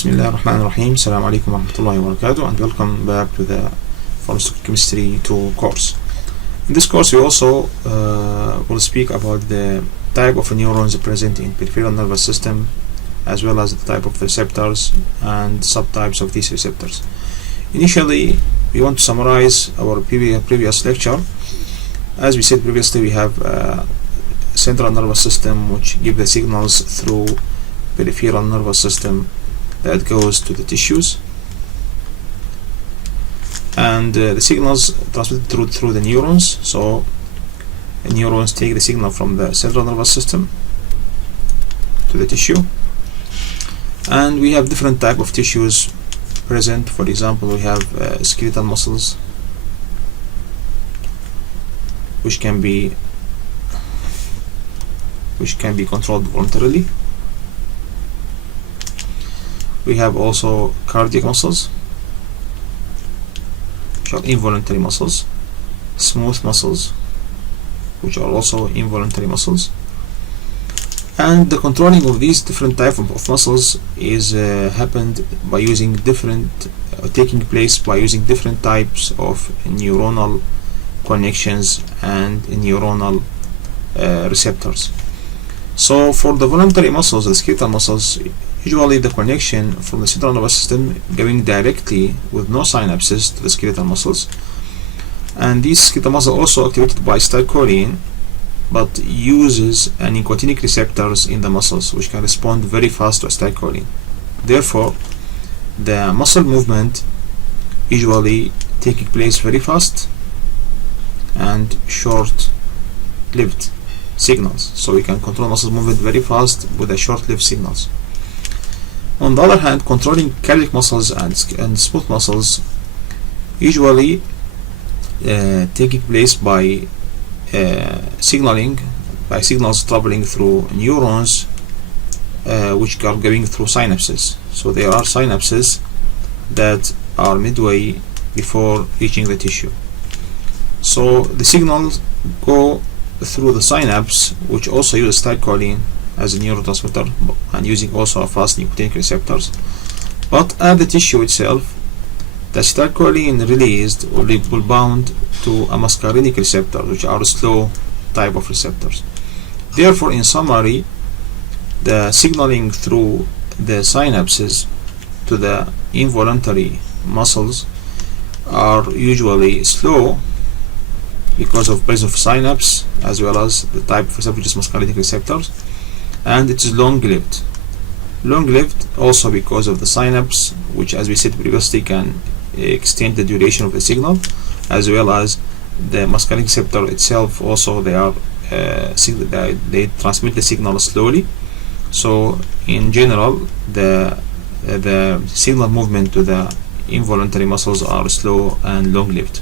Bismillahirrahmanirrahim. Assalamu alaikum wa rahmatullahi wa barakatuh, and welcome back to the Pharmaceutical Chemistry 2 course. In this course, we also will speak about the type of neurons present in peripheral nervous system, as well as the type of receptors and subtypes of these receptors. Initially, we want to summarize our previous lecture. As we said previously, we have central nervous system which give the signals through peripheral nervous system that goes to the tissues, and the signals transmitted through the neurons. So the neurons take the signal from the central nervous system to the tissue, and we have different type of tissues present. For example, we have skeletal muscles which can be controlled voluntarily. We have also cardiac muscles, which are involuntary muscles, smooth muscles, which are also involuntary muscles, and the controlling of these different types of muscles is happened by using taking place by using different types of neuronal connections and neuronal receptors. So for the voluntary muscles, the skeletal muscles, usually the connection from the central nervous system going directly with no synapses to the skeletal muscles, and these skeletal muscles are also activated by acetylcholine, but uses nicotinic receptors in the muscles which can respond very fast to acetylcholine. Therefore, the muscle movement usually taking place very fast and short-lived signals. So we can control muscle movement very fast with the short-lived signals. On the other hand, controlling cardiac muscles and smooth muscles usually taking place by signals traveling through neurons which are going through synapses. So there are synapses that are midway before reaching the tissue. So the signals go through the synapse, which also use acetylcholine as a neurotransmitter and using also a fast nicotinic receptors. But at the tissue itself, the acetylcholine released will bound to a muscarinic receptor, which are slow type of receptors. Therefore, in summary, the signaling through the synapses to the involuntary muscles are usually slow because of presence of synapse, as well as the type of receptor, which is muscarinic receptors, and it is long-lived. Long-lived also because of the synapse, which, as we said previously, can extend the duration of the signal, as well as the muscarinic receptor itself. Also, they transmit the signal slowly. So, in general, the signal movement to the involuntary muscles are slow and long-lived.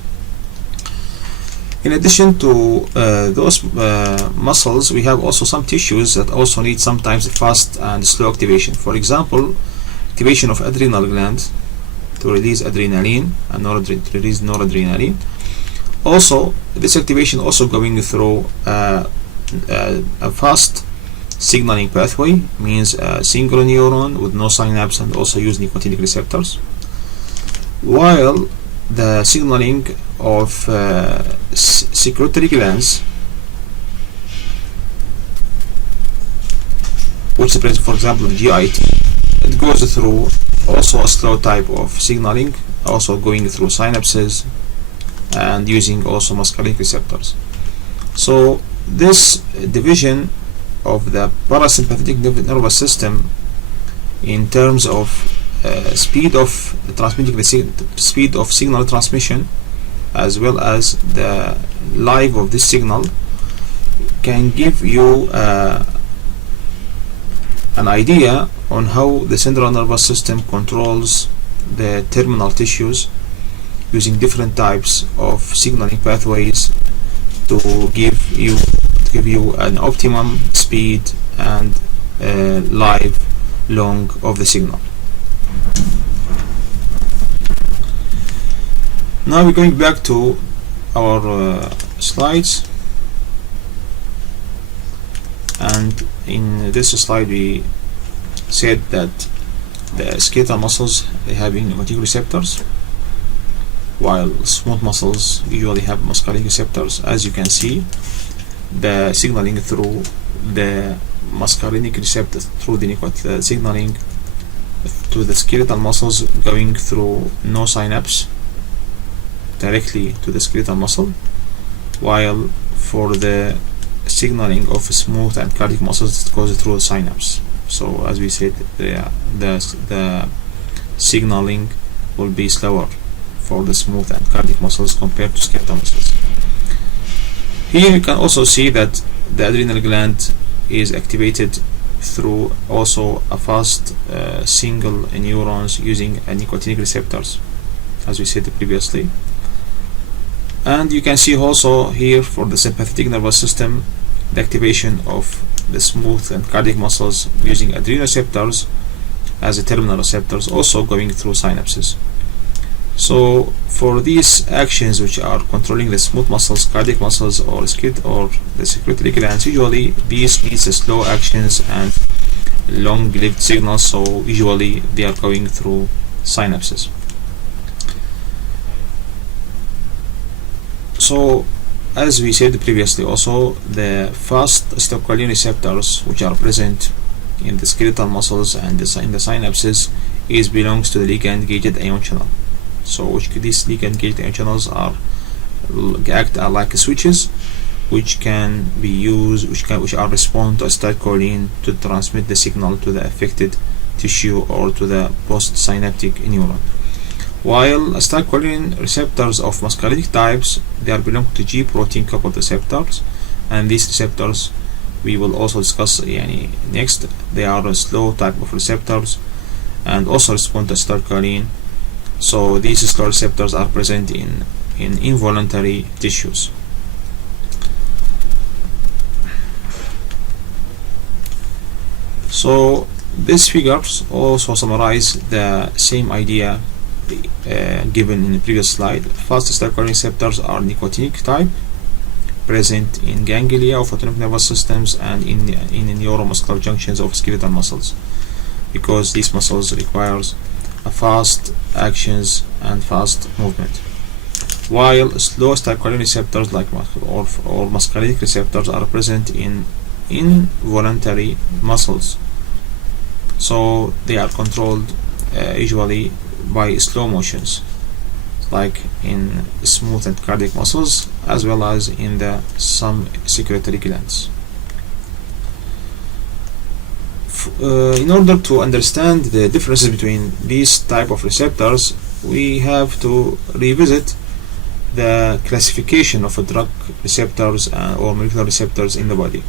In addition to those muscles, we have also some tissues that also need sometimes fast and slow activation. For example, activation of adrenal gland to release adrenaline and release noradrenaline. Also, this activation also going through a fast signaling pathway, means a single neuron with no synapse and also use nicotinic receptors, while the signaling of secretory glands, which is present, for example, in GIT, it goes through also a slow type of signaling, also going through synapses and using also muscarinic receptors. So this division of the parasympathetic nervous system in terms of speed of signal transmission, as well as the life of this signal, can give you an idea on how the central nervous system controls the terminal tissues using different types of signaling pathways to give you an optimum speed and life long of the signal. Now we're going back to our slides, and in this slide we said that the skeletal muscles, they have nicotinic receptors, while smooth muscles usually have muscarinic receptors. As you can see, the signaling through the muscarinic receptors, through the signaling to the skeletal muscles going through no synapse directly to the skeletal muscle, while for the signaling of smooth and cardiac muscles it goes through the synapse. So as we said, the signaling will be slower for the smooth and cardiac muscles compared to skeletal muscles. Here you can also see that the adrenal gland is activated through also a fast single neurons using nicotinic receptors, as we said previously. And you can see also here for the sympathetic nervous system, the activation of the smooth and cardiac muscles using adrenal receptors as a terminal receptors, also going through synapses. So for these actions which are controlling the smooth muscles, cardiac muscles, or the secretory glands, usually these needs slow actions and long-lived signals, so usually they are going through synapses. So as we said previously also, the fast acetylcholine receptors which are present in the skeletal muscles and in the synapses belongs to the ligand-gated ion channel. So these ligand-gated ion channels act like switches which can be used, which are respond to acetylcholine to transmit the signal to the affected tissue or to the postsynaptic neuron. While acetylcholine receptors of muscarinic types, they belong to G protein coupled receptors, and these receptors we will also discuss next. They are a slow type of receptors and also respond to acetylcholine. So these slow receptors are present in involuntary tissues. So these figures also summarize the same idea given in the previous slide. Fast acetylcholine receptors are nicotinic type, present in ganglia of autonomic nervous systems and in neuromuscular junctions of skeletal muscles, because these muscles requires a fast actions and fast movement. While slow acetylcholine receptors like or muscarinic receptors are present in involuntary muscles, so they are controlled usually by slow motions, like in smooth and cardiac muscles as well as in some secretory glands. In order to understand the differences between these type of receptors, we have to revisit the classification of drug receptors or molecular receptors in the body.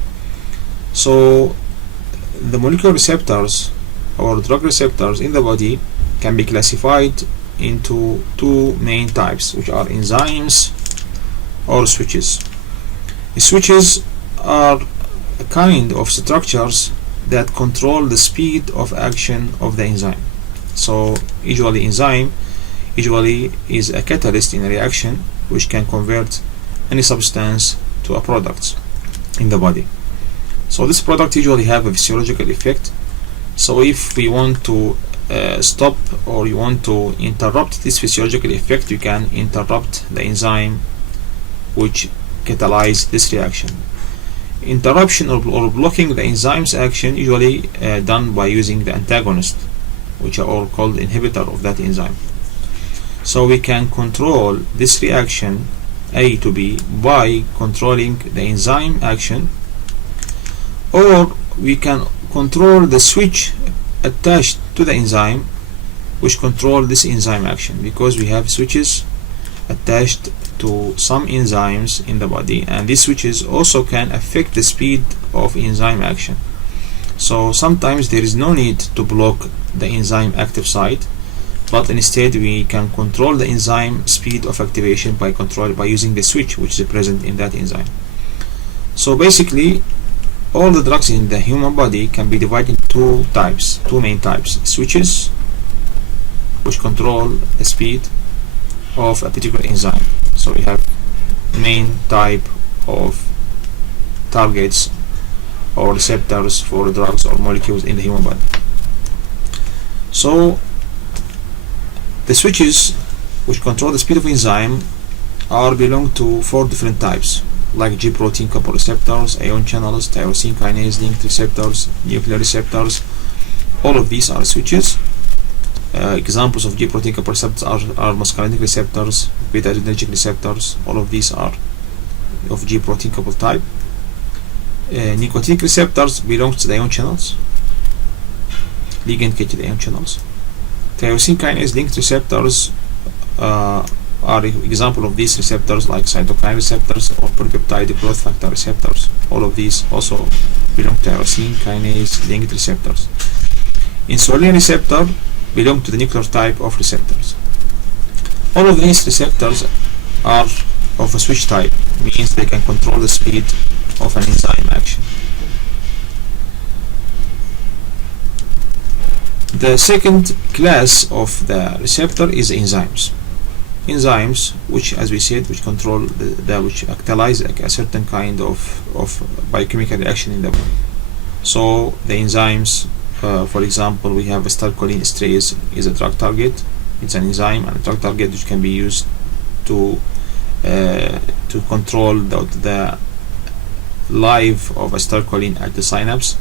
So the molecular receptors or drug receptors in the body can be classified into two main types, which are enzymes or switches. The switches are a kind of structures that control the speed of action of the enzyme. So usually enzyme is a catalyst in a reaction which can convert any substance to a product in the body. So this product usually have a physiological effect. So if we want to stop or you want to interrupt this physiological effect, you can interrupt the enzyme which catalyze this reaction. Interruption or blocking the enzyme's action usually done by using the antagonist, which are all called inhibitor of that enzyme. So we can control this reaction A to B by controlling the enzyme action, or we can control the switch attached to the enzyme which control this enzyme action, because we have switches attached to some enzymes in the body, and these switches also can affect the speed of enzyme action. So sometimes there is no need to block the enzyme active site, but instead we can control the enzyme speed of activation by using the switch which is present in that enzyme. So basically all the drugs in the human body can be divided into two main types: switches, which control the speed of a particular enzyme. So we have main type of targets or receptors for drugs or molecules in the human body. So the switches which control the speed of enzyme belong to 4 different types, like G protein coupled receptors, ion channels, tyrosine kinase linked receptors, nuclear receptors. All of these are switches. Examples of G protein coupled receptors are muscarinic receptors, beta-adrenergic receptors. All of these are of G protein coupled type. Nicotinic receptors belong to the ion channels, ligand-gated ion channels. Tyrosine kinase linked receptors are example of these receptors, like cytokine receptors or polypeptide growth factor receptors. All of these also belong to tyrosine kinase linked receptors. Insulin receptor belong to the nuclear type of receptors. All of these receptors are of a switch type, means they can control the speed of an enzyme action. The second class of the receptor is enzymes. Enzymes, which, as we said, which control which catalyze a certain kind of biochemical reaction in the body. So the enzymes, for example, we have acetylcholine esterase is a drug target. It's an enzyme and a drug target which can be used to control the life of acetylcholine at the synapse.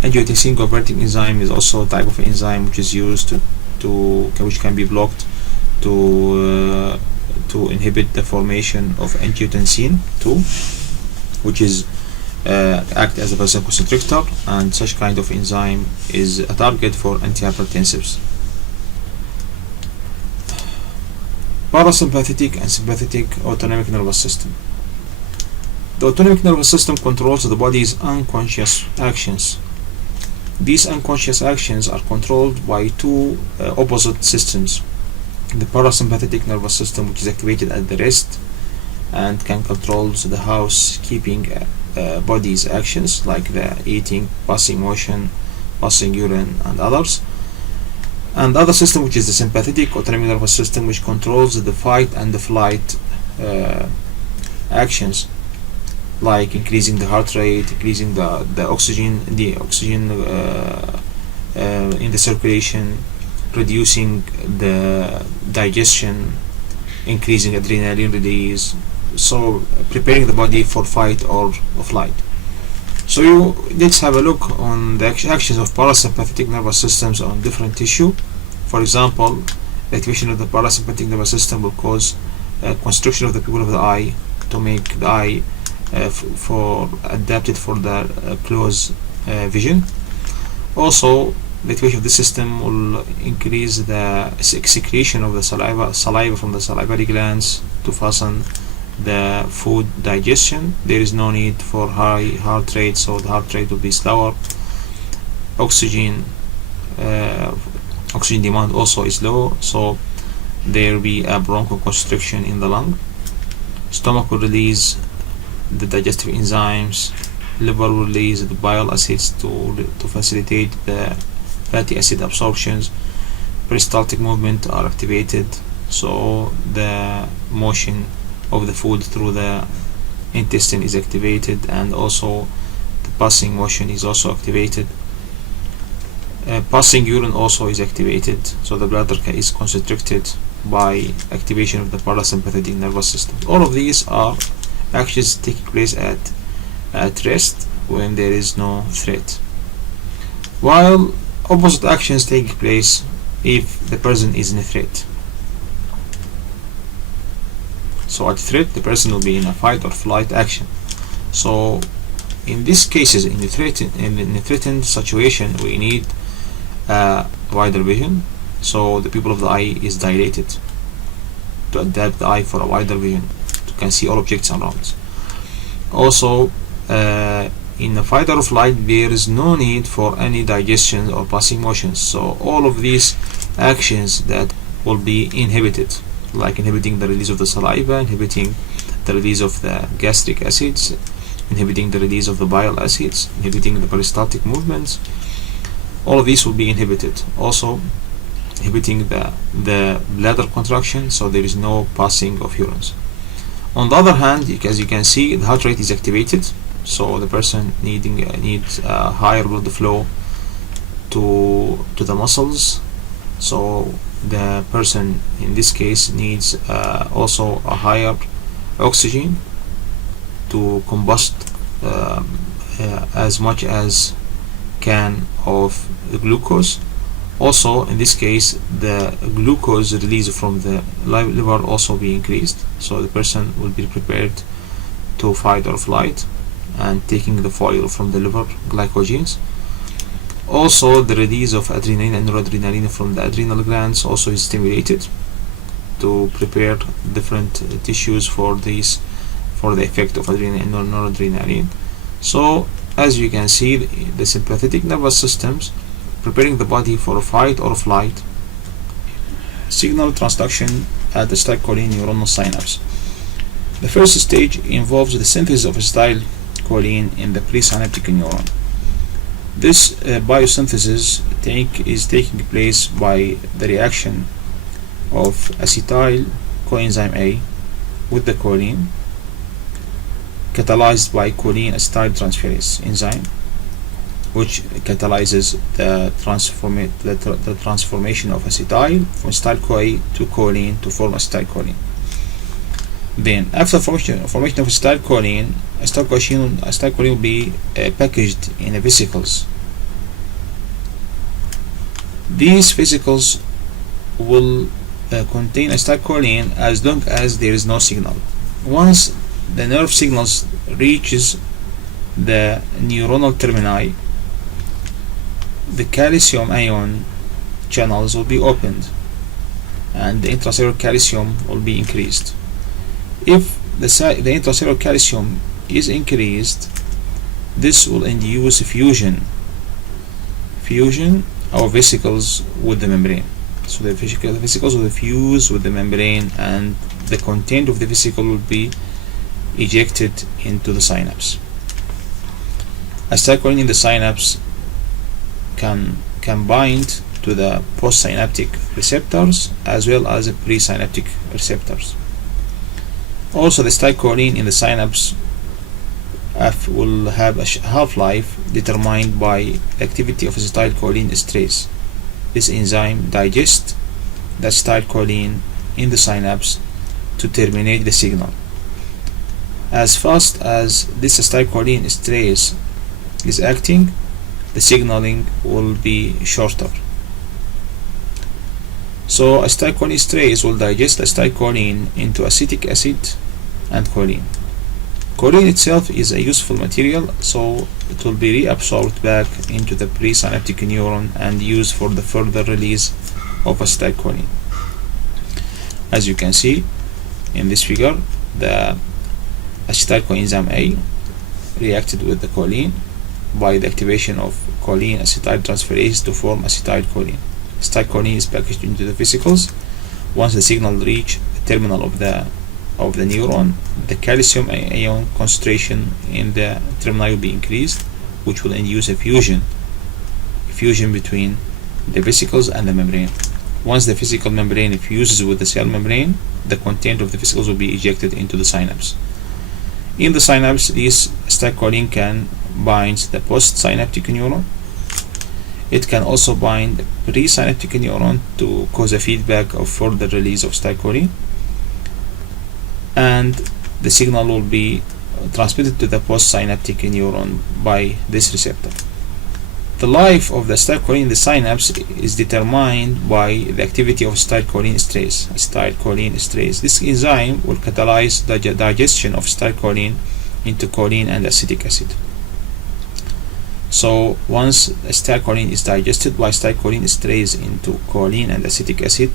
Angiotensin converting enzyme is also a type of enzyme which is used which can be blocked to inhibit the formation of angiotensin 2, which is act as a vasoconstrictor, and such kind of enzyme is a target for antihypertensives. Parasympathetic and sympathetic autonomic nervous system. The autonomic nervous system controls the body's unconscious actions. These unconscious actions are controlled by two opposite systems. The parasympathetic nervous system, which is activated at the rest and can control the housekeeping body's actions, like the eating, passing motion, passing urine, and others. And the other system, which is the sympathetic autonomic nervous system, which controls the fight and the flight actions, like increasing the heart rate, increasing the oxygen in the circulation, reducing the digestion, increasing adrenaline release, so preparing the body for fight or flight. So let's have a look on the actions of parasympathetic nervous systems on different tissue. For example, the activation of the parasympathetic nervous system will cause constriction of the pupil of the eye to make the eye adapted for the close vision. Also, the activation of the system will increase the secretion of the saliva from the salivary glands to fasten the food digestion. There is no need for high heart rate, so the heart rate will be slower. Oxygen demand also is low, so there will be a bronchoconstriction in the lung. Stomach will release the digestive enzymes. Liver will release the bile acids to facilitate the fatty acid absorptions. Peristaltic movement are activated, so the motion of the food through the intestine is activated, and also the passing motion is also activated. Passing urine also is activated, so the bladder is constricted by activation of the parasympathetic nervous system. All of these are actions taking place at rest when there is no threat, while opposite actions take place if the person is in a threat. So at threat, the person will be in a fight or flight action. So in these cases, in the threatened situation, we need wider vision, so the pupil of the eye is dilated to adapt the eye for a wider vision, to can see all objects around. Also, in the fight or flight, there is no need for any digestion or passing motions, so all of these actions that will be inhibited, like inhibiting the release of the saliva, inhibiting the release of the gastric acids, inhibiting the release of the bile acids, inhibiting the peristaltic movements. All of these will be inhibited. Also inhibiting the bladder contraction, so there is no passing of urines. On the other hand, as you can see, the heart rate is activated, so the person needs higher blood flow to the muscles so the person in this case needs also a higher oxygen to combust as much as can of the glucose. Also in this case the glucose release from the liver also be increased, so the person will be prepared to fight or flight and taking the fuel from the liver glycogens. Also the release of adrenaline and noradrenaline from the adrenal glands also is stimulated to prepare different tissues for the effect of adrenaline and noradrenaline. So as you can see, the sympathetic nervous systems preparing the body for a fight or flight. Signal transduction at the acetylcholine neuronal synapse. The first stage involves the synthesis of acetylcholine in the presynaptic neuron. This biosynthesis is taking place by the reaction of acetyl coenzyme A with the choline, catalyzed by choline acetyltransferase enzyme, which catalyzes the transformation of acetyl from acetyl-CoA to choline to form acetylcholine. Then, after formation of acetylcholine, acetylcholine will be packaged in vesicles. These vesicles will contain acetylcholine as long as there is no signal. Once the nerve signals reaches the neuronal termini, the calcium ion channels will be opened and the intracellular calcium will be increased. If the intracellular calcium is increased, this will induce fusion of vesicles with the membrane. So the vesicles will fuse with the membrane and the content of the vesicle will be ejected into the synapse. Acetylcholine in the synapse can bind to the postsynaptic receptors as well as the presynaptic receptors. Also, the acetylcholine in the synapse will have a half-life determined by the activity of acetylcholine esterase. This enzyme digests the acetylcholine in the synapse to terminate the signal. As fast as this acetylcholine esterase is acting, the signaling will be shorter. So acetylcholine esterase will digest acetylcholine into acetic acid and choline. Choline itself is a useful material, so it will be reabsorbed back into the presynaptic neuron and used for the further release of acetylcholine. As you can see in this figure, the acetylcoenzyme A reacted with the choline by the activation of choline acetyltransferase to form acetylcholine. Acetylcholine is packaged into the vesicles. Once the signal reaches the terminal of the neuron, the calcium ion concentration in the terminal will be increased, which will induce a fusion between the vesicles and the membrane. Once the vesicle membrane fuses with the cell membrane, the content of the vesicles will be ejected into the synapse. In the synapse, this acetylcholine can bind the postsynaptic neuron. It can also bind the presynaptic neuron to cause a feedback of further release of acetylcholine, and the signal will be transmitted to the postsynaptic neuron by this receptor. The life of the acetylcholine in the synapse is determined by the activity of acetylcholine esterase. This enzyme will catalyze the digestion of acetylcholine into choline and acetic acid. So once acetylcholine is digested by acetylcholine esterase into choline and acetic acid,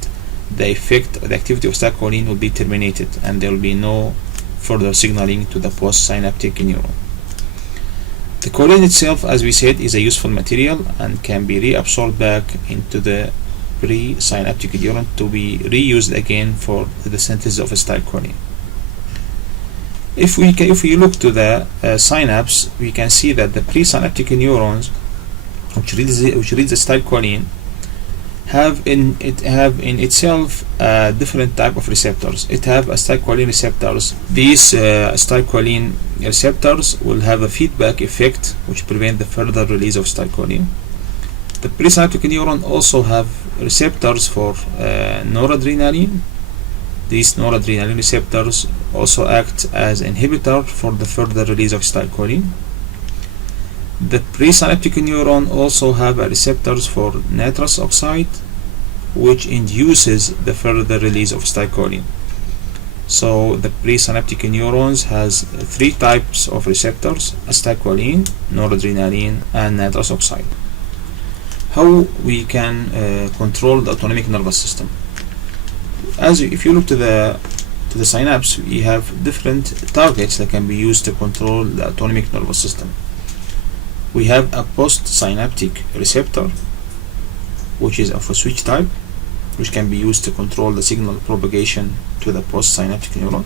the activity of acetylcholine will be terminated and there will be no further signaling to the postsynaptic neuron. The choline itself, as we said, is a useful material and can be reabsorbed back into the presynaptic neuron to be reused again for the synthesis of acetylcholine. If we look to the synapse, we can see that the presynaptic neurons, which reads acetylcholine, have in itself different type of receptors. It have acetylcholine receptors. These acetylcholine receptors will have a feedback effect which prevent the further release of acetylcholine. The presynaptic neuron also have receptors for noradrenaline. These noradrenaline receptors also act as inhibitor for the further release of acetylcholine. The presynaptic neuron also have receptors for nitrous oxide, which induces the further release of acetylcholine. So the presynaptic neurons has three types of receptors: acetylcholine, noradrenaline, and nitrous oxide. How we can control the autonomic nervous system? If you look to the synapse, we have different targets that can be used to control the autonomic nervous system. We have a postsynaptic receptor, which is of a switch type, which can be used to control the signal propagation to the postsynaptic neuron.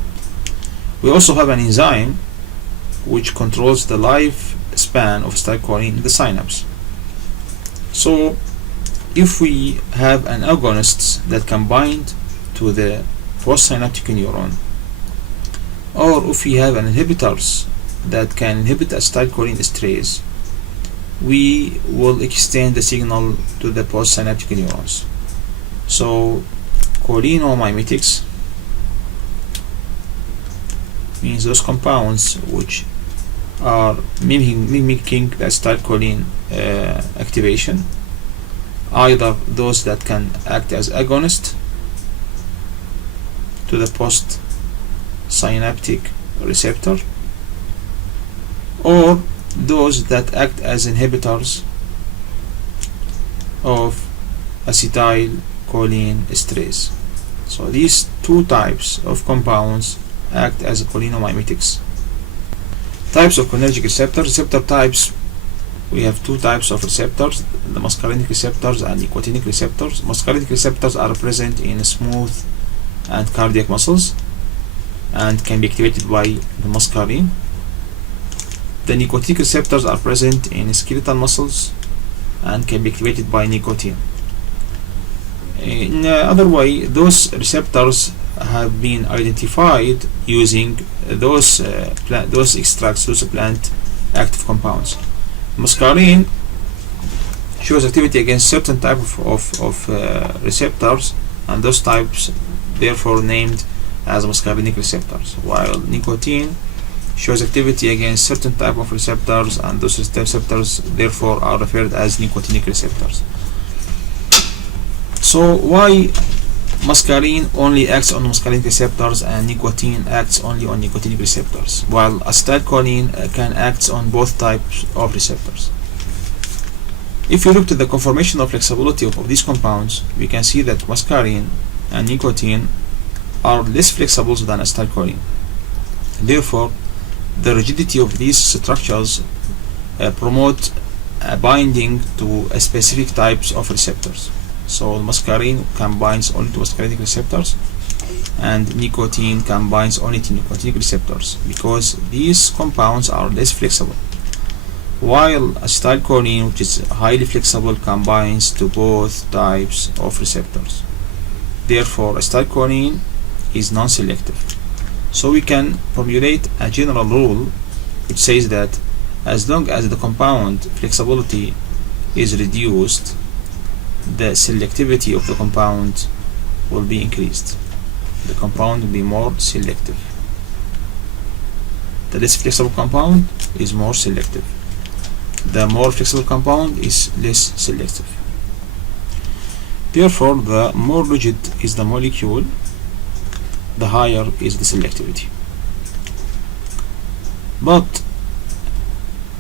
We also have an enzyme which controls the lifespan of acetylcholine in the synapse. So if we have an agonist that can bind to the postsynaptic neuron, or if we have an inhibitors that can inhibit acetylcholine esterase, we will extend the signal to the postsynaptic neurons. So cholinomimetics means those compounds which are mimicking the acetylcholine activation, either those that can act as agonist to the postsynaptic receptor, or those that act as inhibitors of acetylcholine esterase. So these two types of compounds act as cholinomimetics. Types of cholinergic receptors. Receptor types, we have two types of receptors: the muscarinic receptors and nicotinic receptors. Muscarinic receptors are present in smooth and cardiac muscles and can be activated by the muscarine. The nicotinic receptors are present in skeletal muscles and can be activated by nicotine. In other way, those receptors have been identified using those extracts, those plant active compounds. Muscarine shows activity against certain type of receptors, and those types therefore named as muscarinic receptors, while nicotine shows activity against certain type of receptors, and those receptors therefore are referred as nicotinic receptors. So why muscarine only acts on muscarinic receptors and nicotine acts only on nicotinic receptors, while acetylcholine can act on both types of receptors? If you look to the conformational flexibility of these compounds, we can see that muscarine and nicotine are less flexible than acetylcholine. Therefore, the rigidity of these structures promote binding to a specific types of receptors. So muscarine can bind only to muscarinic receptors, and nicotine can bind only to nicotinic receptors, because these compounds are less flexible, while acetylcholine, which is highly flexible, can bind to both types of receptors. Therefore, acetylcholine is non-selective. So we can formulate a general rule which says that as long as the compound flexibility is reduced, the selectivity of the compound will be increased. The compound will be more selective. The less flexible compound is more selective. The more flexible compound is less selective. Therefore, the more rigid is the molecule, the higher is the selectivity. But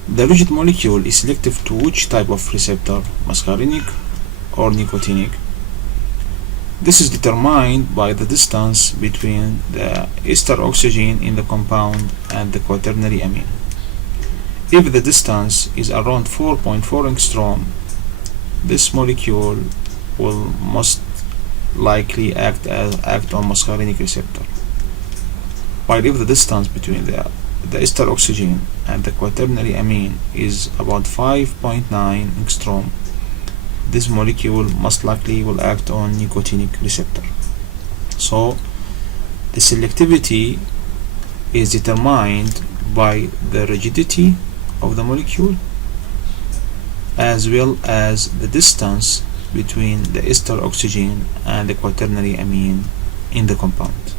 the rigid molecule is selective to which type of receptor, muscarinic or nicotinic? This is determined by the distance between the ester oxygen in the compound and the quaternary amine. If the distance is around 4.4 angstrom, this molecule will most likely act on muscarinic receptor. While if the distance between the ester oxygen and the quaternary amine is about 5.9 angstrom, this molecule most likely will act on nicotinic receptor. So the selectivity is determined by the rigidity of the molecule as well as the distance between the ester oxygen and the quaternary amine in the compound.